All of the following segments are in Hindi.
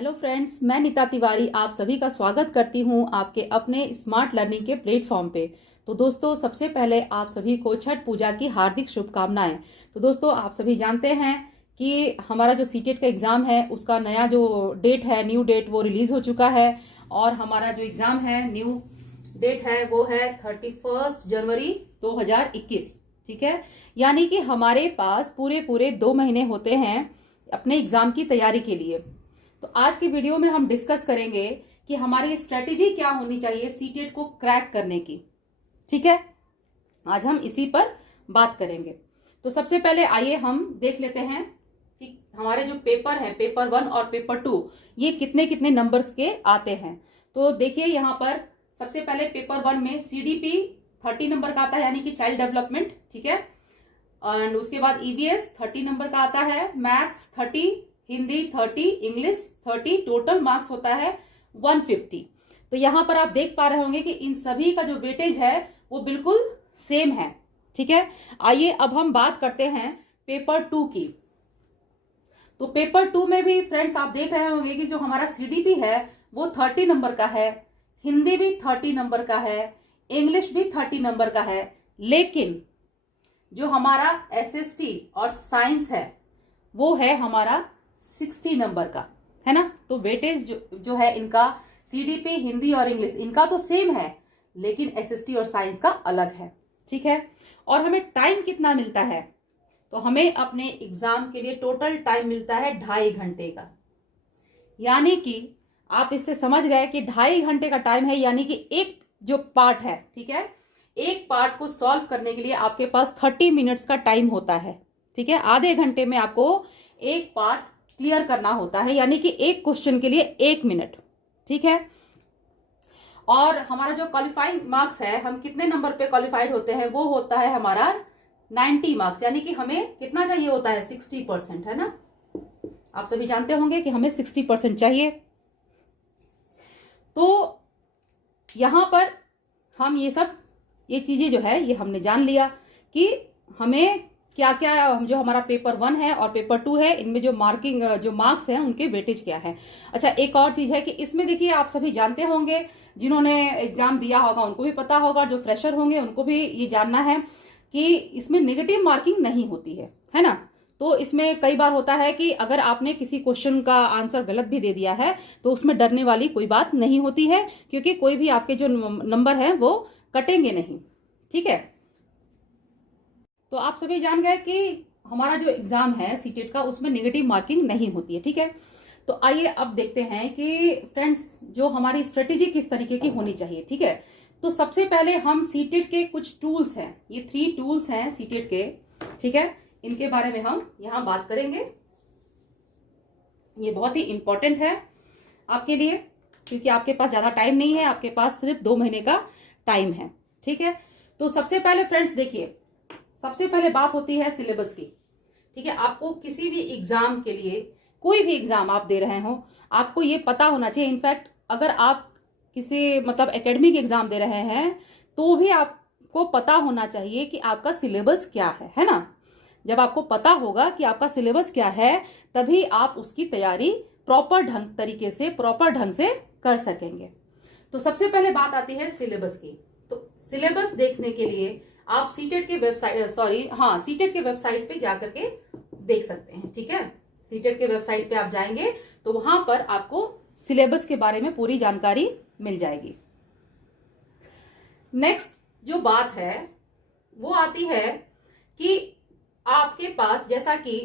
हेलो फ्रेंड्स, मैं नीता तिवारी आप सभी का स्वागत करती हूं आपके अपने स्मार्ट लर्निंग के प्लेटफॉर्म पे। तो दोस्तों, सबसे पहले आप सभी को छठ पूजा की हार्दिक शुभकामनाएं। तो दोस्तों, आप सभी जानते हैं कि हमारा जो सीटेट का एग्ज़ाम है उसका नया जो डेट है, न्यू डेट, वो रिलीज़ हो चुका है। और हमारा जो एग्ज़ाम है, न्यू डेट है, वो है 31 जनवरी 2021। ठीक है, यानी कि हमारे पास पूरे पूरे 2 महीने होते हैं अपने एग्ज़ाम की तैयारी के लिए। तो आज की वीडियो में हम डिस्कस करेंगे कि हमारी स्ट्रेटेजी क्या होनी चाहिए सीटेट को क्रैक करने की। ठीक है, आज हम इसी पर बात करेंगे। तो सबसे पहले आइए हम देख लेते हैं कि हमारे जो पेपर है, पेपर 1 और पेपर 2, ये कितने कितने नंबर्स के आते हैं। तो देखिए, यहाँ पर सबसे पहले पेपर 1 में सीडीपी 30 नंबर का आता है, यानी कि चाइल्ड डेवलपमेंट। ठीक है, एंड उसके बाद ईवीएस 30 नंबर का आता है, maths 30, Hindi 30, English 30, total marks होता है 150। तो यहां पर आप देख पा रहे होंगे कि इन सभी का जो वेटेज है वो बिल्कुल सेम है। ठीक है, आइए अब हम बात करते हैं पेपर 2 की। तो पेपर 2 में भी फ्रेंड्स आप देख रहे होंगे कि जो हमारा सीडीपी है वो 30 नंबर का है, हिंदी भी 30 नंबर का है, इंग्लिश भी 30 नंबर का है। लेकिन जो हमारा एसएसटी और साइंस है वो है हमारा 60 नंबर का, है ना। तो वेटेज जो है इनका, सीडीपी, हिंदी और इंग्लिश, इनका तो सेम है, लेकिन एसएसटी और साइंस का अलग है। ठीक है, और हमें टाइम कितना मिलता है? तो हमें अपने एग्जाम के लिए टोटल टाइम मिलता है 2.5 घंटे का। यानी कि आप इससे समझ गए कि 2.5 घंटे का टाइम है, यानी कि एक जो पार्ट है, ठीक है, एक पार्ट को सॉल्व करने के लिए आपके पास 30 मिनट्स का टाइम होता है। ठीक है, आधे घंटे में आपको एक पार्ट क्लियर करना होता है, यानी कि एक क्वेश्चन के लिए 1 मिनट। ठीक है, और हमारा जो क्वालिफाइंग मार्क्स है, हम कितने नंबर पे क्वालिफाइड होते हैं, वो होता है हमारा 90 मार्क्स, यानी कि हमें कितना चाहिए होता है, 60%, है ना। आप सभी जानते होंगे कि हमें 60% चाहिए। तो यहां पर हम ये चीजें जो है ये हमने जान लिया कि हमें क्या क्या, हम जो हमारा पेपर 1 है और पेपर 2 है, इनमें जो मार्क्स हैं उनके वेटेज क्या है। अच्छा, एक और चीज है कि इसमें देखिए, आप सभी जानते होंगे, जिन्होंने एग्जाम दिया होगा उनको भी पता होगा, जो फ्रेशर होंगे उनको भी ये जानना है कि इसमें नेगेटिव मार्किंग नहीं होती है ना। तो इसमें कई बार होता है कि अगर आपने किसी क्वेश्चन का आंसर गलत भी दे दिया है तो उसमें डरने वाली कोई बात नहीं होती है, क्योंकि कोई भी आपके जो नंबर है वो कटेंगे नहीं। ठीक है, तो आप सभी जान गए कि हमारा जो एग्जाम है सीटेट का, उसमें नेगेटिव मार्किंग नहीं होती है। ठीक है, तो आइए अब देखते हैं कि फ्रेंड्स जो हमारी स्ट्रेटेजी किस तरीके की होनी चाहिए। ठीक है, तो सबसे पहले हम सीटेट के कुछ टूल्स हैं, ये 3 टूल्स हैं सीटेट के। ठीक है, इनके बारे में हम यहां बात करेंगे। ये बहुत ही इंपॉर्टेंट है आपके लिए, क्योंकि आपके पास ज्यादा टाइम नहीं है, आपके पास सिर्फ 2 महीने का टाइम है। ठीक है, तो सबसे पहले फ्रेंड्स देखिए, सबसे पहले बात होती है सिलेबस की। ठीक है, आपको किसी भी एग्जाम के लिए, कोई भी एग्जाम आप दे रहे हो, आपको ये पता होना चाहिए। इनफैक्ट अगर आप किसी मतलब एकेडमिक एग्जाम दे रहे हैं तो भी आपको पता होना चाहिए कि आपका सिलेबस क्या है ना। जब आपको पता होगा कि आपका सिलेबस क्या है, तभी आप उसकी तैयारी प्रॉपर ढंग से कर सकेंगे। तो सबसे पहले बात आती है सिलेबस की। तो सिलेबस देखने के लिए आप सीटेट के वेबसाइट पे जाकर के देख सकते हैं। ठीक है, सीटेट के वेबसाइट पे आप जाएंगे तो वहां पर आपको सिलेबस के बारे में पूरी जानकारी मिल जाएगी। नेक्स्ट जो बात है वो आती है कि आपके पास, जैसा कि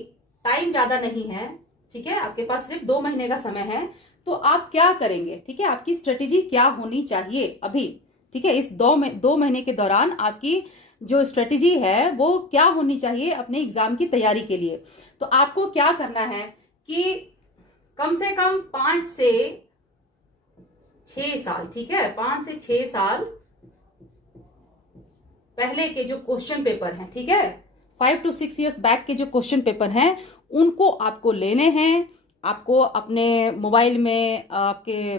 टाइम ज्यादा नहीं है, ठीक है, आपके पास सिर्फ 2 महीने का समय है, तो आप क्या करेंगे। ठीक है, आपकी स्ट्रेटेजी क्या होनी चाहिए अभी। ठीक है, इस 2 महीने के दौरान आपकी जो स्ट्रेटेजी है वो क्या होनी चाहिए अपने एग्जाम की तैयारी के लिए। तो आपको क्या करना है कि कम से कम 5 से 6 साल, ठीक है, 5 से 6 साल पहले के जो क्वेश्चन पेपर हैं, ठीक है, 5 to 6 years बैक के जो क्वेश्चन पेपर हैं, उनको आपको लेने हैं। आपको अपने मोबाइल में, आपके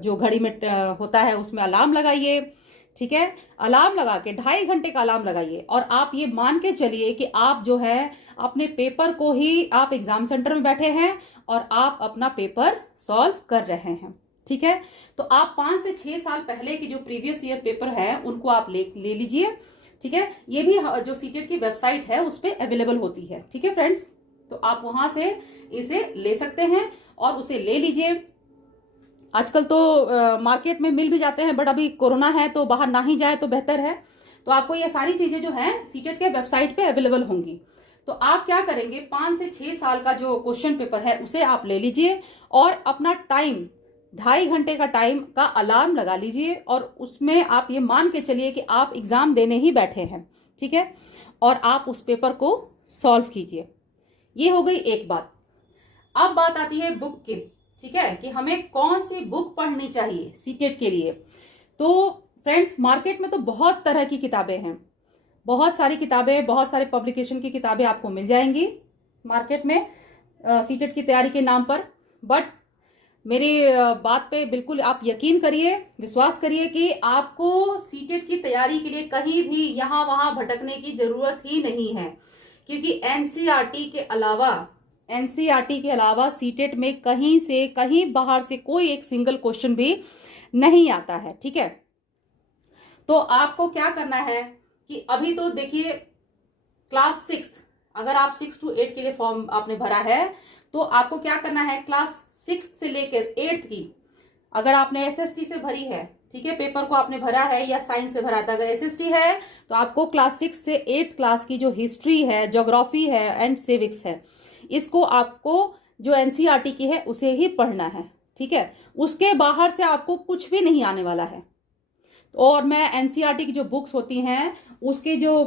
जो घड़ी में होता है उसमें अलार्म लगाइए, ठीक है, अलार्म लगा के 2.5 घंटे का अलार्म लगाइए और आप ये मान के चलिए कि आप जो है अपने पेपर को ही, आप एग्जाम सेंटर में बैठे हैं और आप अपना पेपर सॉल्व कर रहे हैं। ठीक है, तो आप 5 से 6 साल पहले की जो प्रीवियस ईयर पेपर है उनको आप ले लीजिए। ठीक है, ये भी जो सीटेट की वेबसाइट है उस पर अवेलेबल होती है। ठीक है फ्रेंड्स, तो आप वहां से इसे ले सकते हैं और उसे ले लीजिए। आजकल तो मार्केट में मिल भी जाते हैं, बट अभी कोरोना है तो बाहर ना ही जाए तो बेहतर है। तो आपको ये सारी चीजें जो है सीटेट के वेबसाइट पे अवेलेबल होंगी। तो आप क्या करेंगे, 5 से 6 साल का जो क्वेश्चन पेपर है उसे आप ले लीजिए और अपना टाइम 2.5 घंटे का टाइम का अलार्म लगा लीजिए और उसमें आप ये मान के चलिए कि आप एग्जाम देने ही बैठे हैं। ठीक है, और आप उस पेपर को सॉल्व कीजिए। ये हो गई एक बात। अब बात आती है बुक की। ठीक है, कि हमें कौन सी बुक पढ़नी चाहिए सीटेट के लिए। तो फ्रेंड्स, मार्केट में तो बहुत तरह की किताबें हैं, बहुत सारी किताबें, बहुत सारे पब्लिकेशन की किताबें आपको मिल जाएंगी मार्केट में सीटेट की तैयारी के नाम पर। बट मेरी बात पे बिल्कुल आप यकीन करिए, विश्वास करिए कि आपको सीटेट की तैयारी के लिए कहीं भी यहां वहां भटकने की जरूरत ही नहीं है, क्योंकि एनसीईआरटी के अलावा सीटेट में कहीं से कहीं बाहर से कोई एक सिंगल क्वेश्चन भी नहीं आता है। ठीक है, तो आपको क्या करना है कि अभी तो देखिए क्लास 6, अगर आप 6 to 8 के लिए फॉर्म आपने भरा है तो आपको क्या करना है, क्लास 6 से लेकर 8 की, अगर आपने एसएसटी से भरी है, ठीक है, पेपर को आपने भरा है या साइंस से भरा था, अगर एसएसटी है तो आपको क्लास 6 से 8 क्लास की जो हिस्ट्री है, ज्योग्राफी है एंड सिविक्स है, इसको आपको जो एनसीईआरटी की है उसे ही पढ़ना है। ठीक है, उसके बाहर से आपको कुछ भी नहीं आने वाला है। और मैं एनसीईआरटी की जो बुक्स होती हैं उसके जो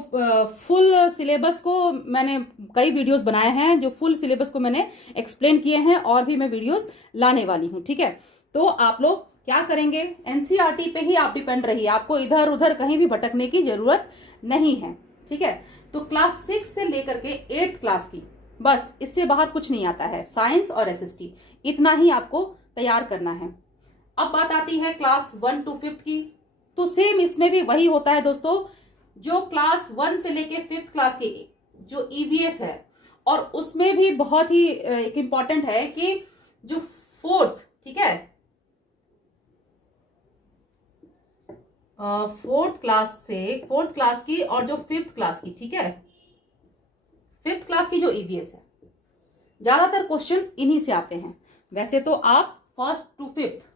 फुल सिलेबस को मैंने कई वीडियोस बनाए हैं, जो फुल सिलेबस को मैंने एक्सप्लेन किए हैं और भी मैं वीडियोस लाने वाली हूं। ठीक है, तो आप लोग क्या करेंगे, एनसीईआरटी पे ही आप डिपेंड रहिए, आपको इधर उधर कहीं भी भटकने की जरूरत नहीं है। ठीक है, तो क्लास 6 से लेकर के 8th क्लास की, बस इससे बाहर कुछ नहीं आता है, साइंस और एसएसटी, इतना ही आपको तैयार करना है। अब बात आती है क्लास 1 to 5th की, तो सेम इसमें भी वही होता है दोस्तों, जो क्लास 1 से लेके 5th क्लास की जो ईवीएस है, और उसमें भी बहुत ही एक इंपॉर्टेंट है कि जो 4th, ठीक है, 4th क्लास की और जो 5th क्लास की, ठीक है, 5th क्लास की जो ईवीएस है, ज्यादातर क्वेश्चन इन्हीं से आते हैं। वैसे तो आप 1st to 5th,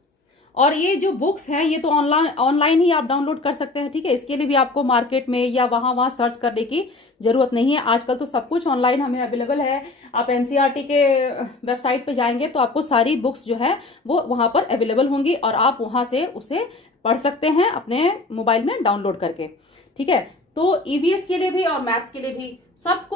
और ये जो बुक्स हैं ये तो ऑनलाइन ही आप डाउनलोड कर सकते हैं। ठीक है, इसके लिए भी आपको मार्केट में या वहां सर्च करने की जरूरत नहीं है, आजकल तो सब कुछ ऑनलाइन हमें अवेलेबल है। आप एनसीईआरटी के वेबसाइट पे जाएंगे तो आपको सारी बुक्स जो है वो वहां पर अवेलेबल होंगी और आप वहां से उसे पढ़ सकते हैं अपने मोबाइल में डाउनलोड करके। ठीक है, तो ईवीएस के लिए भी और मैथ्स के लिए भी सब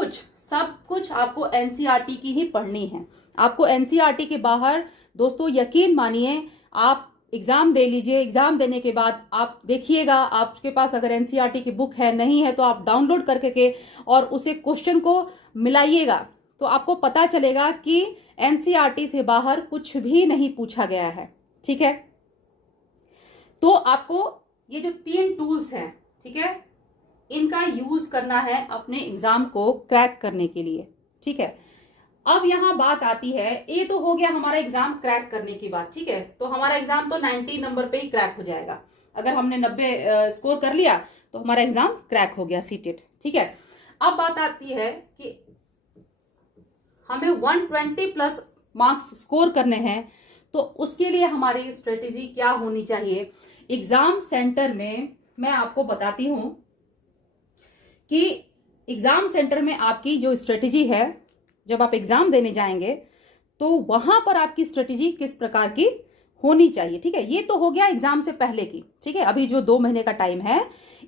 कुछ आपको एनसीईआरटी की ही पढ़नी है। आपको एनसीईआरटी के बाहर दोस्तों यकीन मानिए, आप एग्जाम दे लीजिए, एग्जाम देने के बाद आप देखिएगा, आपके पास अगर एनसीईआरटी की बुक है, नहीं है तो आप डाउनलोड करके के और उसे क्वेश्चन को मिलाइएगा तो आपको पता चलेगा कि एनसीईआरटी से बाहर कुछ भी नहीं पूछा गया है। ठीक है, तो आपको ये जो 3 टूल्स हैं, ठीक है, इनका यूज करना है अपने एग्जाम को क्रैक करने के लिए। ठीक है, अब यहां बात आती है, ये तो हो गया हमारा एग्जाम क्रैक करने की बात। ठीक है, तो हमारा एग्जाम तो 90 नंबर पे ही क्रैक हो जाएगा, अगर हमने 90 स्कोर कर लिया तो हमारा एग्जाम क्रैक हो गया सीटेट। ठीक है, अब बात आती है कि हमें 120+ मार्क्स स्कोर करने हैं, तो उसके लिए हमारी स्ट्रेटेजी क्या होनी चाहिए। एग्जाम सेंटर में मैं आपको बताती हूं कि एग्जाम सेंटर में आपकी जो स्ट्रेटेजी है, जब आप एग्जाम देने जाएंगे तो वहां पर आपकी स्ट्रेटेजी किस प्रकार की होनी चाहिए। ठीक है, ये तो हो गया एग्जाम से पहले की। ठीक है, अभी जो 2 महीने का टाइम है,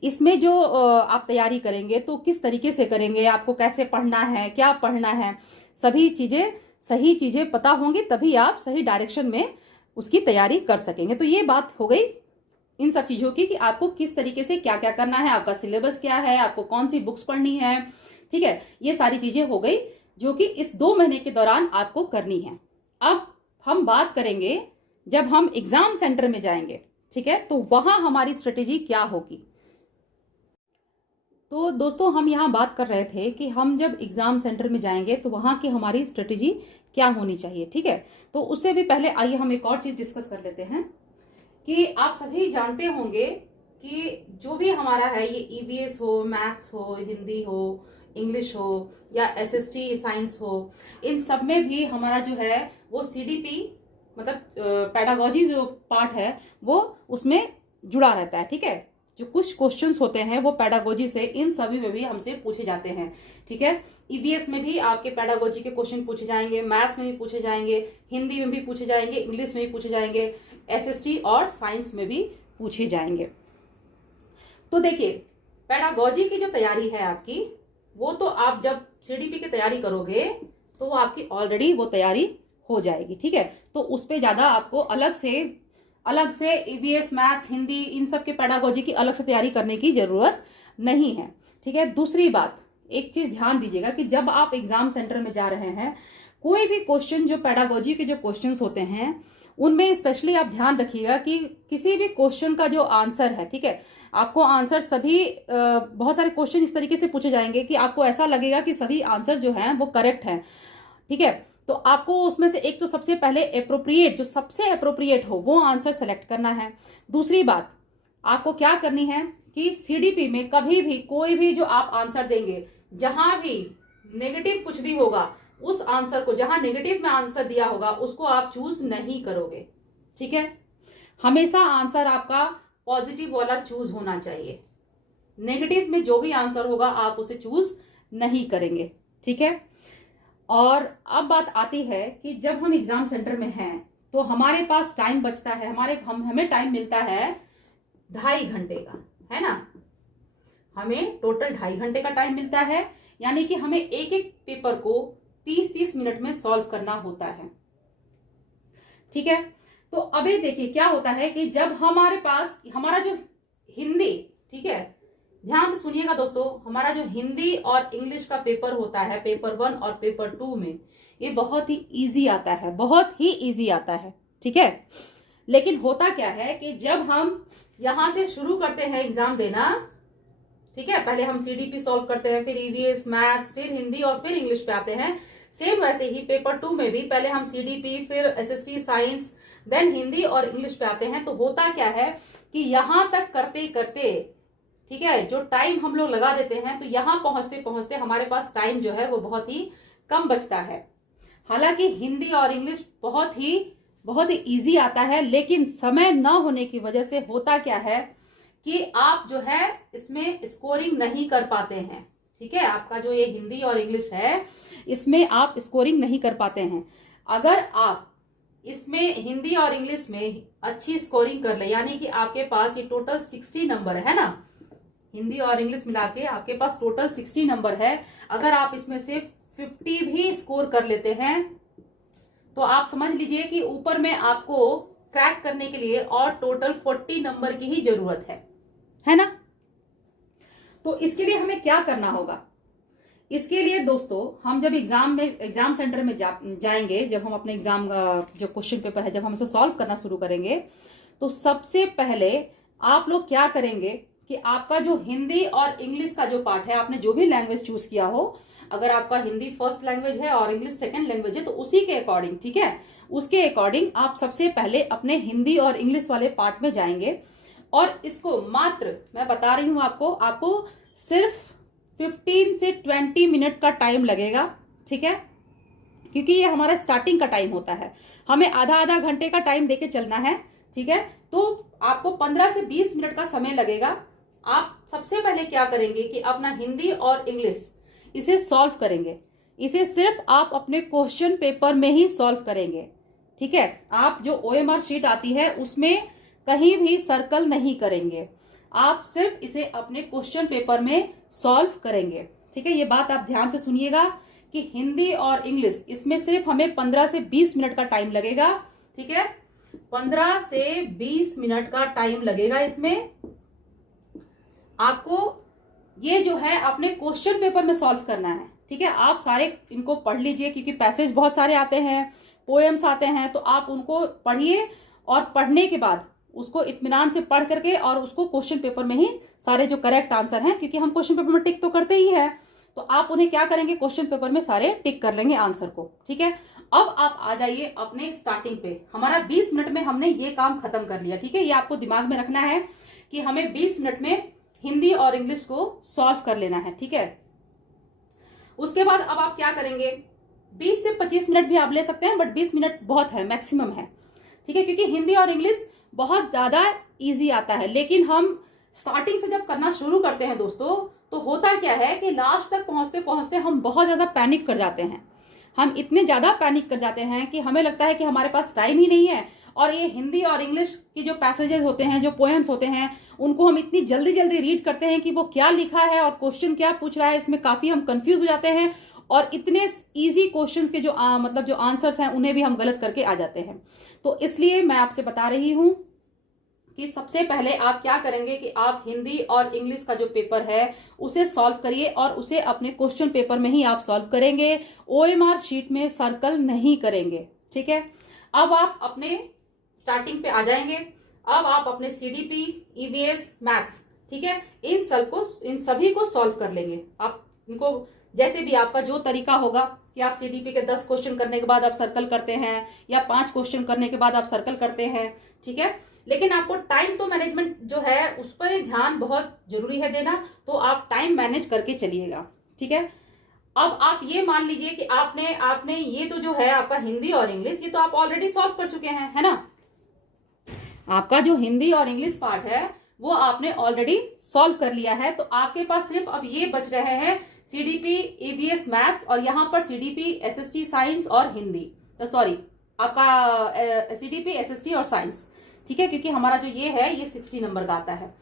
इसमें जो आप तैयारी करेंगे तो किस तरीके से करेंगे, आपको कैसे पढ़ना है, क्या पढ़ना है, सभी चीजें, सही चीजें पता होंगी, तभी आप सही डायरेक्शन में उसकी तैयारी कर सकेंगे। तो ये बात हो गई इन सब चीजों की कि आपको किस तरीके से क्या क्या करना है, आपका सिलेबस क्या है, आपको कौन सी बुक्स पढ़नी है। ठीक है, ये सारी चीजें हो गई जो कि इस 2 महीने के दौरान आपको करनी है। अब हम बात करेंगे जब हम एग्जाम सेंटर में जाएंगे। ठीक है, तो वहां हमारी स्ट्रेटेजी क्या होगी। तो दोस्तों हम यहाँ बात कर रहे थे कि हम जब एग्जाम सेंटर में जाएंगे तो वहां की हमारी स्ट्रेटेजी क्या होनी चाहिए। ठीक है, तो उससे भी पहले आइए हम एक और चीज डिस्कस कर लेते हैं कि आप सभी जानते होंगे कि जो भी हमारा है, ये ईवीएस हो, मैथ्स हो, हिंदी हो, इंग्लिश हो या एसएसटी साइंस हो, इन सब में भी हमारा जो है वो सीडीपी मतलब पेडागोजी जो पार्ट है वो उसमें जुड़ा रहता है। ठीक है, जो कुछ क्वेश्चंस होते हैं वो पेडागोजी से इन सभी में भी हमसे पूछे जाते हैं। ठीक है, ईवीएस में भी आपके पेडागोजी के क्वेश्चन पूछे जाएंगे, मैथ्स में भी पूछे जाएंगे, हिंदी में भी पूछे जाएंगे, इंग्लिश में भी पूछे जाएंगे, एसएसटी और साइंस में भी पूछे जाएंगे। तो देखिए, पेडागोजी की जो तैयारी है आपकी, वो तो आप जब सीडीपी की तैयारी करोगे तो वो आपकी ऑलरेडी वो तैयारी हो जाएगी। ठीक है, तो उस पर ज्यादा आपको अलग से ईवीएस, मैथ्स, हिंदी, इन सब के पेडागोजी की अलग से तैयारी करने की जरूरत नहीं है। ठीक है, दूसरी बात, एक चीज ध्यान दीजिएगा कि जब आप एग्जाम सेंटर में जा रहे हैं, कोई भी क्वेश्चन जो पेडागोजी के जो क्वेश्चंस होते हैं उनमें स्पेशली आप ध्यान रखिएगा कि किसी भी क्वेश्चन का जो आंसर है, ठीक है, आपको आंसर सभी बहुत सारे क्वेश्चन इस तरीके से पूछे जाएंगे कि आपको ऐसा लगेगा कि सभी आंसर जो है वो करेक्ट है। ठीक है, तो आपको उसमें से एक तो सबसे पहले एप्रोप्रिएट, जो सबसे एप्रोप्रिएट हो वो आंसर सेलेक्ट करना है। दूसरी बात, आपको क्या करनी है कि सीडीपी में कभी भी कोई भी जो आप आंसर देंगे, जहां भी नेगेटिव कुछ भी होगा, उस आंसर को, जहां नेगेटिव में आंसर दिया होगा उसको आप चूज नहीं करोगे। ठीक है, हमेशा आंसर आपका पॉजिटिव वाला चूज होना चाहिए। नेगेटिव में जो भी आंसर होगा आप उसे चूज नहीं करेंगे। ठीक है, और अब बात आती है कि जब हम एग्जाम सेंटर में हैं तो हमारे पास टाइम बचता है, हमें टाइम मिलता है 2.5 घंटे का, है ना। हमें टोटल 2.5 घंटे का टाइम मिलता है, यानी कि हमें एक एक पेपर को 30-30 मिनट में सॉल्व करना होता है। ठीक है, तो अभी देखिए क्या होता है कि जब हमारे पास हमारा जो हिंदी, ठीक है, ध्यान से सुनिएगा दोस्तों, हमारा जो हिंदी और इंग्लिश का पेपर होता है, पेपर 1 और पेपर 2 में, ये बहुत ही इजी आता है, बहुत ही इजी आता है। ठीक है, लेकिन होता क्या है कि जब हम यहां से शुरू करते हैं एग्जाम देना, ठीक है, पहले हम सीडीपी सॉल्व करते हैं, फिर ईवीएस, मैथ्स, फिर हिंदी और फिर इंग्लिश पे आते हैं। सेम वैसे ही पेपर 2 में भी पहले हम सीडीपी, फिर एसएसटी, साइंस, देन हिंदी और इंग्लिश पे आते हैं। तो होता क्या है कि यहां तक करते करते, ठीक है, जो टाइम हम लोग लगा देते हैं, तो यहां पहुंचते पहुंचते हमारे पास टाइम जो है वो बहुत ही कम बचता है। हालांकि हिंदी और इंग्लिश बहुत ही इजी आता है, लेकिन समय न होने की वजह से होता क्या है कि आप जो है इसमें स्कोरिंग नहीं कर पाते हैं। ठीक है, आपका जो ये हिंदी और इंग्लिश है इसमें आप स्कोरिंग नहीं कर पाते हैं। अगर आप इसमें हिंदी और इंग्लिश में अच्छी स्कोरिंग कर ले, यानी कि आपके पास ये टोटल 60 नंबर है ना, हिंदी और इंग्लिश मिला के आपके पास टोटल 60 नंबर है, अगर आप इसमें से 50 भी स्कोर कर लेते हैं तो आप समझ लीजिए कि ऊपर में आपको क्रैक करने के लिए और टोटल 40 नंबर की ही जरूरत है ना। तो इसके लिए हमें क्या करना होगा, इसके लिए दोस्तों हम जब एग्जाम सेंटर में जाएंगे, जब हम अपने एग्जाम जो क्वेश्चन पेपर है जब हम इसे सॉल्व करना शुरू करेंगे, तो सबसे पहले आप लोग क्या करेंगे कि आपका जो हिंदी और इंग्लिश का जो पार्ट है, आपने जो भी लैंग्वेज चूज किया हो, अगर आपका हिंदी फर्स्ट लैंग्वेज है और इंग्लिश सेकंड लैंग्वेज है तो उसी के अकॉर्डिंग, ठीक है, उसके अकॉर्डिंग आप सबसे पहले अपने हिंदी और इंग्लिश वाले पार्ट में जाएंगे। और इसको मात्र मैं बता रही हूं आपको सिर्फ 15 से 20 मिनट का टाइम लगेगा। ठीक है, क्योंकि ये हमारा स्टार्टिंग का टाइम होता है, हमें आधा घंटे का टाइम देके चलना है। ठीक है, तो आपको 15 से 20 मिनट का समय लगेगा। आप सबसे पहले क्या करेंगे कि अपना हिंदी और इंग्लिश इसे सॉल्व करेंगे, इसे सिर्फ आप अपने क्वेश्चन पेपर में ही सॉल्व करेंगे। ठीक है, आप जो ओएमआर शीट आती है उसमें कहीं भी सर्कल नहीं करेंगे, आप सिर्फ इसे अपने क्वेश्चन पेपर में सॉल्व करेंगे। ठीक है, ये बात आप ध्यान से सुनिएगा कि हिंदी और इंग्लिश इसमें सिर्फ हमें 15 से 20 मिनट का टाइम लगेगा। ठीक है, 15 से 20 मिनट का टाइम लगेगा इसमें। आपको ये जो है अपने क्वेश्चन पेपर में सॉल्व करना है। ठीक है, आप सारे इनको पढ़ लीजिए, क्योंकि पैसेज बहुत सारे आते हैं, पोएम्स आते हैं, तो आप उनको पढ़िए और पढ़ने के बाद उसको इत्मीनान से पढ़ करके और उसको क्वेश्चन पेपर में ही सारे जो करेक्ट आंसर हैं, क्योंकि हम क्वेश्चन पेपर में टिक तो करते ही है, तो आप उन्हें क्या करेंगे, क्वेश्चन पेपर में सारे टिक कर लेंगे आंसर को। ठीक है, अब आप आ जाइए अपने स्टार्टिंग पे। हमारा 20 मिनट में हमने ये काम खत्म कर लिया। ठीक है, ये आपको दिमाग में रखना है कि हमें 20 मिनट में हिंदी और इंग्लिश को सॉल्व कर लेना है। ठीक है, उसके बाद अब आप क्या करेंगे, 20 से 25 मिनट भी आप ले सकते हैं, बट 20 मिनट बहुत है, मैक्सिमम है। ठीक है, क्योंकि हिंदी और इंग्लिश बहुत ज्यादा इजी आता है, लेकिन हम स्टार्टिंग से जब करना शुरू करते हैं दोस्तों, तो होता क्या है कि लास्ट तक पहुंचते पहुंचते हम बहुत ज्यादा पैनिक कर जाते हैं। हम इतने ज्यादा पैनिक कर जाते हैं कि हमें लगता है कि हमारे पास टाइम ही नहीं है, और ये हिंदी और इंग्लिश की जो पैसेजेस होते हैं, जो पोएम्स होते हैं, उनको हम इतनी जल्दी जल्दी रीड करते हैं कि वो क्या लिखा है और क्वेश्चन क्या पूछ रहा है, इसमें काफी हम कंफ्यूज हो जाते हैं, और इतने इजी क्वेश्चंस के जो मतलब जो आंसर्स हैं उन्हें भी हम गलत करके आ जाते हैं। तो इसलिए मैं आपसे बता रही हूं कि सबसे पहले आप क्या करेंगे कि आप हिंदी और इंग्लिश का जो पेपर है उसे सॉल्व करिए, और उसे अपने क्वेश्चन पेपर में ही आप सॉल्व करेंगे, ओएमआर शीट में सर्कल नहीं करेंगे। ठीक है, अब आप अपने स्टार्टिंग पे आ जाएंगे। अब आप अपने सीडीपी, ईवीएस, मैथ्स, ठीक है, इन सभी को सॉल्व कर लेंगे। आप इनको जैसे भी आपका जो तरीका होगा कि आप सीडीपी के 10 क्वेश्चन करने के बाद आप सर्कल करते हैं, या 5 क्वेश्चन करने के बाद आप सर्कल करते हैं। ठीक है, लेकिन आपको टाइम तो मैनेजमेंट जो है उस पर ध्यान बहुत जरूरी है देना, तो आप टाइम मैनेज करके चलिएगा। ठीक है, अब आप ये मान लीजिए कि आपने ये तो जो है आपका हिंदी और इंग्लिश, ये तो आप ऑलरेडी सॉल्व कर चुके हैं, है ना। आपका जो हिंदी और इंग्लिश पार्ट है वो आपने ऑलरेडी सॉल्व कर लिया है, तो आपके पास सिर्फ अब ये बच रहे हैं सीडीपी, ईवीएस, मैथ्स, और यहाँ पर सीडीपी, एसएसटी, साइंस और हिंदी, सॉरी आपका सीडीपी, एसएसटी और साइंस। ठीक है, क्योंकि हमारा जो ये है ये 60 नंबर का आता है,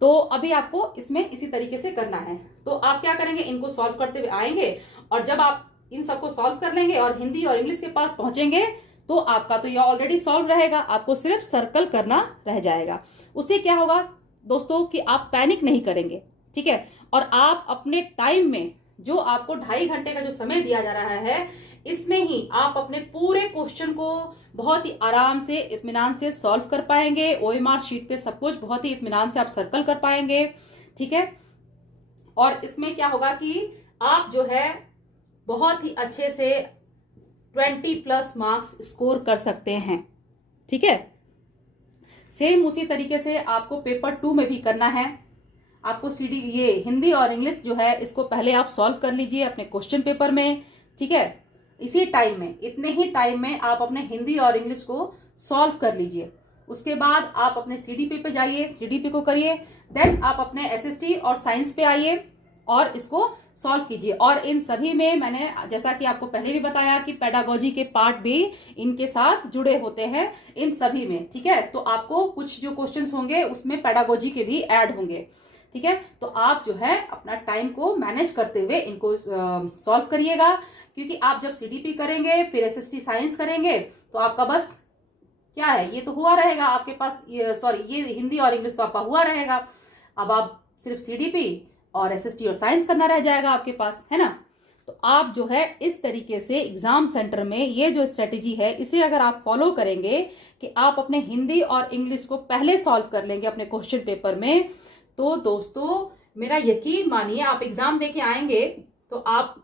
तो अभी आपको इसमें इसी तरीके से करना है। तो आप क्या करेंगे, इनको सॉल्व करते हुए आएंगे, और जब आप इन सबको सॉल्व कर लेंगे और हिंदी और इंग्लिश के पास पहुंचेंगे, तो आपका तो यह ऑलरेडी सॉल्व रहेगा, आपको सिर्फ सर्कल करना रह जाएगा। उससे क्या होगा दोस्तों कि आप पैनिक नहीं करेंगे। ठीक है, और आप अपने टाइम में जो आपको 2.5 घंटे का जो समय दिया जा रहा है, इसमें ही आप अपने पूरे क्वेश्चन को बहुत ही आराम से, इत्मीनान से सॉल्व कर पाएंगे। ओएमआर शीट पे सब कुछ बहुत ही इत्मीनान से आप सर्कल कर पाएंगे। ठीक है, और इसमें क्या होगा कि आप जो है बहुत ही अच्छे से 20+ मार्क्स स्कोर कर सकते हैं। ठीक है, सेम उसी तरीके से आपको पेपर 2 में भी करना है। आपको ये हिंदी और इंग्लिश जो है इसको पहले आप सॉल्व कर लीजिए अपने क्वेश्चन पेपर में। ठीक है, इसी टाइम में, इतने ही टाइम में आप अपने हिंदी और इंग्लिश को सॉल्व कर लीजिए। उसके बाद आप अपने सीडीपी पे जाइए, सीडीपी को करिए, देन आप अपने एसएसटी और साइंस पे आइए और इसको सॉल्व कीजिए। और इन सभी में मैंने जैसा कि आपको पहले भी बताया कि पेडागोजी के पार्ट भी इनके साथ जुड़े होते हैं इन सभी में। ठीक है, तो आपको कुछ जो क्वेश्चंस होंगे उसमें पेडागोजी के भी ऐड होंगे। ठीक है, तो आप जो है अपना टाइम को मैनेज करते हुए इनको सॉल्व करिएगा, क्योंकि आप जब सीडीपी करेंगे फिर एसएसटी साइंस करेंगे, तो आपका बस क्या है, ये तो हुआ रहेगा आपके पास, ये हिंदी और इंग्लिश तो आपका हुआ रहेगा। अब आप सिर्फ सीडीपी और एसएसटी और साइंस करना रह जाएगा आपके पास, है ना। तो आप जो है इस तरीके से एग्जाम सेंटर में ये जो स्ट्रेटेजी है, इसे अगर आप फॉलो करेंगे कि आप अपने हिंदी और इंग्लिश को पहले सॉल्व कर लेंगे अपने क्वेश्चन पेपर में, तो दोस्तों मेरा यकीन मानिए आप एग्जाम देके आएंगे तो आप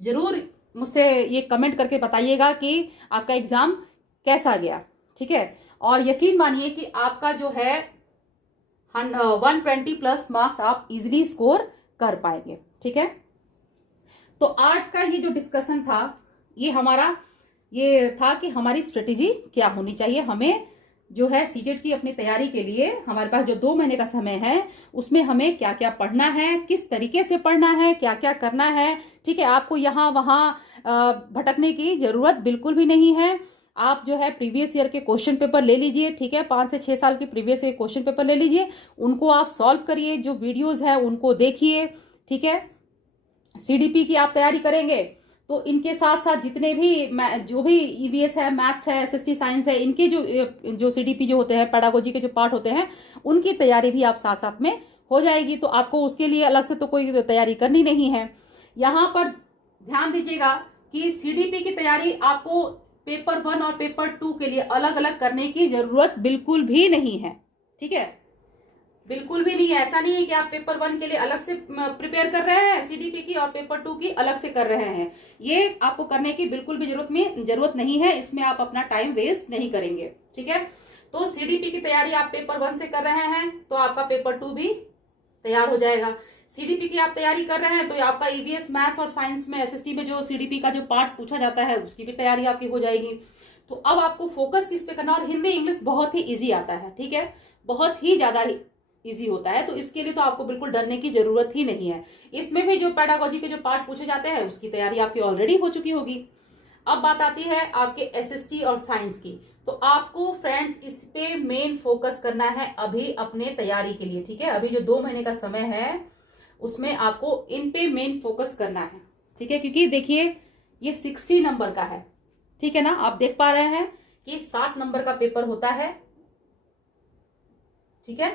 जरूर मुझसे ये कमेंट करके बताइएगा कि आपका एग्जाम कैसा गया। ठीक है, और यकीन मानिए कि आपका जो है 120+ मार्क्स आप इजीली स्कोर कर पाएंगे। ठीक है, तो आज का ये जो डिस्कशन था, ये था कि हमारी स्ट्रेटेजी क्या होनी चाहिए। हमें जो है सीटेट की अपनी तैयारी के लिए हमारे पास जो 2 महीने का समय है, उसमें हमें क्या क्या पढ़ना है, किस तरीके से पढ़ना है, क्या क्या करना है। ठीक है, आपको यहाँ वहाँ भटकने की जरूरत बिल्कुल भी नहीं है। आप जो है प्रीवियस ईयर के क्वेश्चन पेपर ले लीजिए। ठीक है, 5 से 6 साल के प्रीवियस ईयर क्वेश्चन पेपर ले लीजिए, उनको आप सॉल्व करिए, जो वीडियोज है उनको देखिए। ठीक है, सीडीपी की आप तैयारी करेंगे तो इनके साथ साथ जितने भी जो भी ईवीएस है, मैथ्स है, एसएसटी साइंस है, इनके जो सीडीपी जो होते हैं, पेडागोजी के जो पार्ट होते हैं, उनकी तैयारी भी आप साथ साथ में हो जाएगी। तो आपको उसके लिए अलग से तो कोई तैयारी करनी नहीं है। यहाँ पर ध्यान दीजिएगा कि सीडीपी की तैयारी आपको पेपर 1 और पेपर 2 के लिए अलग अलग करने की जरूरत बिल्कुल भी नहीं है। ठीक है, बिल्कुल भी नहीं है। ऐसा नहीं है कि आप पेपर 1 के लिए अलग से प्रिपेयर कर रहे हैं सीडीपी की और पेपर 2 की अलग से कर रहे हैं। ये आपको करने की बिल्कुल भी जरूरत नहीं है। इसमें आप अपना टाइम वेस्ट नहीं करेंगे। ठीक है, तो सीडीपी की तैयारी आप पेपर 1 से कर रहे हैं तो आपका पेपर 2 भी तैयार हो जाएगा। सीडीपी की आप तैयारी कर रहे हैं तो आपका ईवीएस मैथ्स और साइंस में एसएसटी में जो सीडीपी का जो पार्ट पूछा जाता है उसकी भी तैयारी आपकी हो जाएगी। तो अब आपको फोकस किस पे करना, और हिंदी इंग्लिश बहुत ही इजी आता है। ठीक है, बहुत ही ज्यादा इजी होता है, तो इसके लिए तो आपको बिल्कुल डरने की जरूरत ही नहीं है। इसमें भी जो पेडागोजी के जो पार्ट पूछे जाते हैं उसकी तैयारी आपकी ऑलरेडी हो चुकी होगी। अब बात आती है आपके एसएसटी और साइंस की। तो आपको फ्रेंड्स इस पे मेन फोकस करना है अभी अपने तैयारी के लिए। ठीक है, अभी जो 2 महीने का समय है उसमें आपको इन पे मेन फोकस करना है। ठीक है, क्योंकि देखिए ये 60 नंबर का है। ठीक है ना, आप देख पा रहे हैं कि 60 नंबर का पेपर होता है। ठीक है,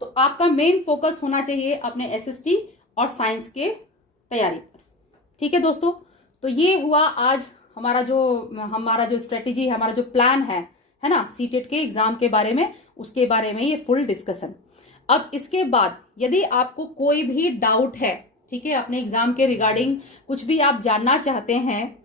तो आपका मेन फोकस होना चाहिए अपने एसएसटी और साइंस के तैयारी पर। ठीक है दोस्तों, तो ये हुआ आज हमारा जो स्ट्रेटेजी है, हमारा जो प्लान है ना, सीटेट के एग्जाम के बारे में, उसके बारे में ये फुल डिस्कशन। अब इसके बाद यदि आपको कोई भी डाउट है, ठीक है, अपने एग्जाम के रिगार्डिंग कुछ भी आप जानना चाहते हैं,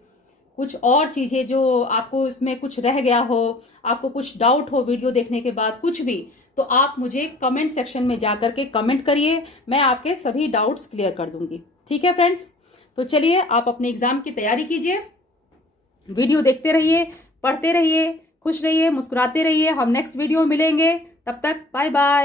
कुछ और चीजें जो आपको इसमें कुछ रह गया हो, आपको कुछ डाउट हो वीडियो देखने के बाद कुछ भी, तो आप मुझे कमेंट सेक्शन में जाकर के कमेंट करिए, मैं आपके सभी डाउट्स क्लियर कर दूंगी। ठीक है फ्रेंड्स, तो चलिए आप अपने एग्जाम की तैयारी कीजिए, वीडियो देखते रहिए, पढ़ते रहिए, खुश रहिए, मुस्कुराते रहिए। हम नेक्स्ट वीडियो में मिलेंगे, तब तक बाय बाय।